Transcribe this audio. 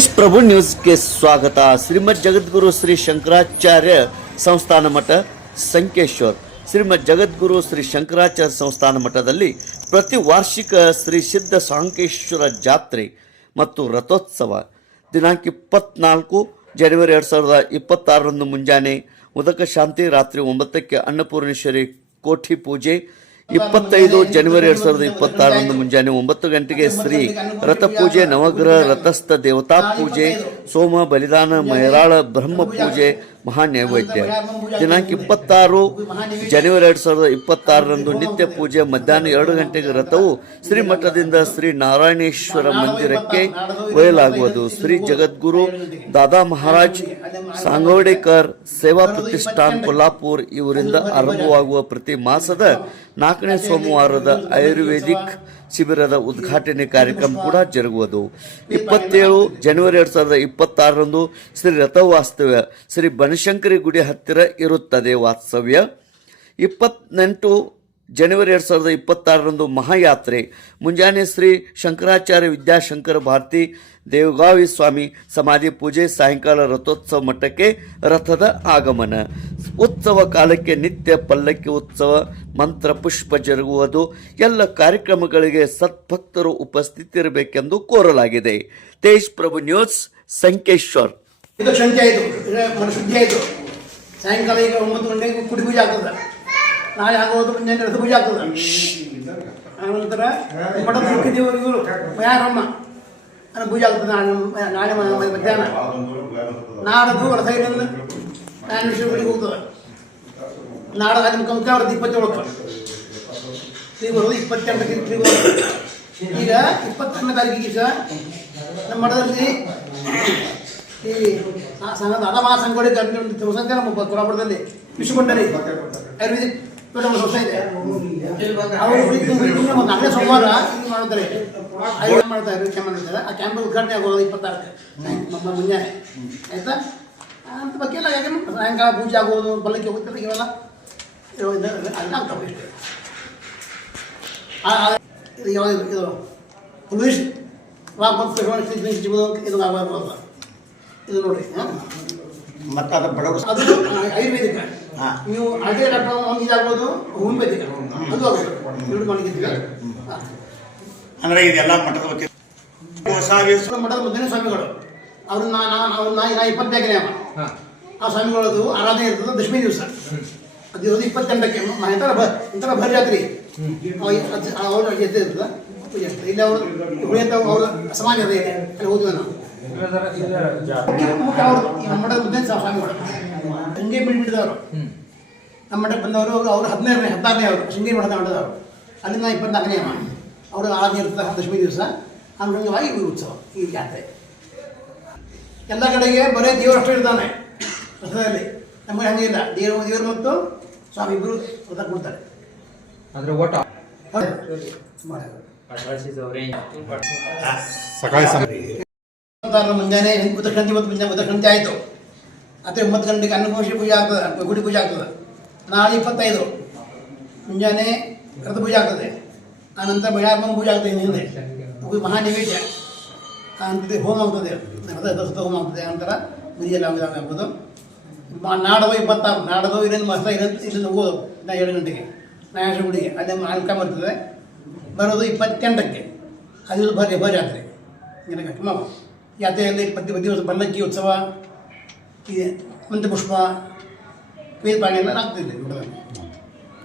तेज प्रभु news के स्वागत। ಶ್ರೀಮದ್ ಜಗದ್ಗುರು ಶ್ರೀ ಶಂಕರಾಚಾರ್ಯ ಸಂಸ್ಥಾನ ಮಠ ಸಂಕೇಶ್ವರ್ ಶ್ರೀಮದ್ ಜಗದ್ಗುರು ಶ್ರೀ ಶಂಕರಾಚಾರ್ಯ ಸಂಸ್ಥಾನ ಮಠದಲ್ಲಿ ಪ್ರತಿ ವಾರ್ಷಿಕ ಶ್ರೀ ಸಿದ್ಧ ಸಾಂಕೇಶ್ವರ ಜಾತ್ರೆ ಮತ್ತು ರಥೋತ್ಸವ ದಿನಾಂಕ 24 ಜನವರಿ 2026ರಂದು ಮುಂಜಾನೆ ಉದಕ ಶಾಂತಿ, ರಾತ್ರಿ 9ಕ್ಕೆ ಅನ್ನಪೂರ್ಣೇಶ್ವರಿ ಕೋಠಿ ಪೂಜೆ, 25 ಜನವರಿ 2026ರಂದು ಮುಂಜಾನೆ 9 ಗಂಟೆಗೆ ಶ್ರೀ ರಥ ಪೂಜೆ, ನವಗ್ರಹ ರಥಸ್ಥ ದೇವತಾ ಪೂಜೆ, ಸೋಮ ಬಲಿದಾನ, ಮೈರಾಳ ಬ್ರಹ್ಮ ಪೂಜೆ, ಮಹಾನೈವೇದ್ಯ. ದಿನಾಂಕ 26 ಜನವರಿ 2026ರಂದು ನಿತ್ಯ ಪೂಜೆ, ಮಧ್ಯಾಹ್ನ 2 ಗಂಟೆಗೆ ರಥವು ಶ್ರೀಮಠದಿಂದ ಶ್ರೀ ನಾರಾಯಣೇಶ್ವರ ಮಂದಿರಕ್ಕೆ ಒಯ್ಯಲಾಗುವುದು. ಶ್ರೀ ಜಗದ್ಗುರು ದಾದಾ ಮಹಾರಾಜ್ ಸಾಂಗೋಡೇಕರ್ ಸೇವಾ ಪ್ರತಿಷ್ಠಾನ್ ಕೊಲ್ಲಾಪುರ್ ಇವರಿಂದ ಆರಂಭವಾಗುವ ಪ್ರತಿ ಮಾಸದ 4ನೇ ಸೋಮವಾರದ ಆಯುರ್ವೇದಿಕ್ ಶಿಬಿರದ ಉದ್ಘಾಟನೆ ಕಾರ್ಯಕ್ರಮ ಕೂಡ ಜರುಗುವುದು. 27 ಜನವರಿ 2026ರಂದು ಶ್ರೀ ರಥವಾಸ್ತವ್ಯ ಶ್ರೀ ಬನಶಂಕರಿ ಗುಡಿ ಹತ್ತಿರ ಇರುತ್ತದೆ ವಾಸ್ತವ್ಯ. 28 ಜನವರಿ 2026ರಂದು ಮಹಾಯಾತ್ರೆ ಮುಂಜಾನೆ ಶ್ರೀ ಶಂಕರಾಚಾರ್ಯ ವಿದ್ಯಾಶಂಕರ ಭಾರತಿ ದೇವಗಾವಿ ಸ್ವಾಮಿ ಸಮಾಧಿ ಪೂಜೆ, ಸಾಯಂಕಾಲ ರಥೋತ್ಸವ ಮಠಕ್ಕೆ ರಥದ ಆಗಮನ. ಉತ್ಸವ ಕಾಲಕ್ಕೆ ನಿತ್ಯ ಪಲ್ಲಕ್ಕಿ ಉತ್ಸವ, ಮಂತ್ರ ಪುಷ್ಪ ಜರುಗುವುದು. ಎಲ್ಲ ಕಾರ್ಯಕ್ರಮಗಳಿಗೆ ಸದ್ಭಕ್ತರು ಉಪಸ್ಥಿತಿರಬೇಕೆಂದು ಕೋರಲಾಗಿದೆ. ತೇಜ್ ಪ್ರಭು ನ್ಯೂಸ್ ಸಂಕೇಶ್ವರ್. ಇದು ಶಂಕೆ ಆಯಿತು, ಶುದ್ಧಿ ಆಯಿತು. ಸಾಯಂಕಾಲ ಈಗ 9 ಗಂಟೆಗೆ ಕುಡಿ ಪೂಜೆ ಆಗ್ತದೆ. ನಾಳೆ ಆಗೋದು ಮುಂಜಾನೆ ರಥ ಪೂಜೆ ಆಗ್ತದೆ. ಆನಂತರ ಮಠದ ಮುಖ್ಯದೇವರು ಇವರು ಮಯಾರಮ್ಮ ಪೂಜೆ ಆಗ್ತದೆ. ನಾಳೆ ಮಧ್ಯಾಹ್ನ. ನಾಡದು ರಥ ಇರೋದು ನಾರಾಯಣೇಶ್ವರಿಗೆ ಹೋಗ್ತದೆ. ನಾಡದ ಮುಖ್ಯವ್ರದ್ದು 27ಕ್ಕೆ ಶ್ರೀ ಬರೋದು 28ಕ್ಕೆ ಶ್ರೀ ಬರೋದು. ಈಗ 22ನೇ ತಾರೀಕಿಗೆ ಸಹ ನಮ್ಮ ಮಠದಲ್ಲಿ ಈ ಅನಮಾ ಸಂಘಟನೆ ಸಂಸ್ಥೆ ನಮ್ಮ ಕೊಲ್ಲಾಪುರದಲ್ಲಿ ವಿಶ್ವಕೊಂಡರಿ ಆಯುರ್ವೇದಿಕ್ ಸಂಸ್ಥೆ ಇದೆ. ಅವರು ನಾಳೆ ಸೋಮವಾರ ಮಾಡ್ತಾರೆ, ಮಾಡ್ತಾರೆ ಕ್ಯಾಂಪ್ ಮಾಡ್ತಾರೆ. ಆ ಕ್ಯಾಂಪ್ ಉದ್ಘಾಟನೆ ಆಗೋದು 26ಕ್ಕೆ ಮುಂಜಾನೆ. ಆಯ್ತಾ? ಅಂತ ಬಗ್ಗೆ ಎಲ್ಲ ಯಾಕಂದ್ರೆ ಸಾಯಂಕಾಲ ಪೂಜೆ ಆಗೋದು, ಬಲ್ಲಕ್ಕೆ ಹೋಗ್ತಾರೆ, ಇವೆಲ್ಲ ಅಲ್ಲ ಆಗ್ತವೆ ಇಷ್ಟೇ. ಇದು ಯಾವುದು ಇದು ಪೊಲೀಸ್ ಮತ್ತು ಇದು ಆಗಬಾರ್ದು. ಇದು ನೋಡ್ರಿ, ಮತ್ತೆ ಅದು ಬಡವರು ಅದು ಆಯುರ್ವೇದಿಕ. ನೀವು ಅದೇ ಡಾಕ್ಟರ್ ಒಂದು ಇದಾಗ್ಬೋದು, ಹೋಮಿಯೋಪತಿಕ ಅದು ಆಗುತ್ತೆ. ಎರಡು ಮಾಡಿದ್ದೀವಿ ಅಂದರೆ ಇದೆಲ್ಲ ಮಠದ ಮಠದ ಮೊದಲನೇ ಸ್ವಾಮಿಗಳು ಅವ್ರನ್ನ ನಾ 24ನೇ ಆ ಸ್ವಾಮಿಗಳದು ಆರಾಧನೆ ಇರ್ತದೆ ದಶಮಿ ದಿವಸ. ಅದು ಇರೋದು 28ಕ್ಕೆ ಇಂಥರ ಭರ ಜಾತ್ರೆ ಅವ್ರ ಜೊತೆ ಇರ್ತದೆ ಪೂಜೆ ಇರ್ತದೆ. ಇಲ್ಲಿ ಅವರು ಉಳಿಯಂತ ಅವ್ರ ಸಮಾಜ ಅದೇ ಇದೆ, ಅಲ್ಲಿ ಹೋದ್ವಿ ನಾವು. ಅವರು ನಮ್ಮ ಮಠದ ಮೊದಲನೇ ಸ್ವಾಮಿಗಳು ಶೃಂಗೇರಿ ಬಿಡ್ಬಿಟ್ಟಿದವರು. ನಮ್ಮ ಮಠಕ್ಕೆ ಬಂದವರು ಅವರು 16ನೇ ಅವರು ಶೃಂಗೇರಿ ಮಠದ ಮಠದವರು. ಅಲ್ಲಿಂದ 24ನೇ ಅವರು ಆರಾಧನೆ ಇರ್ತದೆ ದಶಮಿ ದಿವಸ. ಅಂಗವಾಗಿ ಈ ಉತ್ಸವ, ಈ ಜಾತ್ರೆ ಎಲ್ಲ ಕಡೆಗೆ ಬರೀ ದೇವರಷ್ಟು ಇರ್ತಾನೆ ರಥದಲ್ಲಿ. ನಮಗೆ ಹಂಗಿಲ್ಲ, ದೇವರು ಮತ್ತು ಸ್ವಾಮಿ ಇಬ್ಬರು ರಥ ಕೊಡ್ತಾರೆ. ಅಂದರೆ ಒಟ್ಟು ಮುಂಜಾನೆ ಉದಕ್ಷಂತಿ ಉದಕ್ಷಂತಿ ಆಯಿತು. ಮತ್ತು 9 ಗಂಟೆಗೆ ಅನ್ನಪೂರ್ಣೇಶ್ವರಿ ಪೂಜೆ ಆಗ್ತದೆ, ಗುಡಿ ಪೂಜೆ ಆಗ್ತದೆ. ನಾಳೆ 25 ಮುಂಜಾನೆ ರಥ ಪೂಜೆ ಆಗ್ತದೆ. ಆನಂತರ ಮೈಲಾರಮ್ಮ ಪೂಜೆ ಆಗ್ತದೆ. ಹಿಂದೆ ಮಹಾನೈವೇದ್ಯ ಅಂತದೆ, ಹೋಮ ಆಗ್ತದೆ, ರಥ ಹೋಮ ಆಗ್ತದೆ. ನಂತರ ಗುರಿಯಲ್ಲಿ ಆಗ್ಬೋದು. ನಾಡದು 26 ನಾಡದು ಇಲ್ಲಿಂದ ಮಸ್ತ ಇಲ್ಲಿಂದ ಹೋಗೋದು 7 ಗಂಟೆಗೆ ನಾರಾಯಣ ಗುಡಿಗೆ. ಅಲ್ಲೇ ಅಲ್ಕ ಬರ್ತದೆ. ಬರೋದು 28ಕ್ಕೆ. ಅದು ಭರ ಜಾತ್ರೆ. ಯಾತ್ರೆಯಲ್ಲಿ ಪ್ರತಿ ದಿವಸ ಪಲ್ಲಕ್ಕಿ ಉತ್ಸವ, ಮಂತ್ರ ಪುಷ್ಪ, ವೇದಪಾಣಿ ಎಲ್ಲ ಆಗ್ತಿದೆ.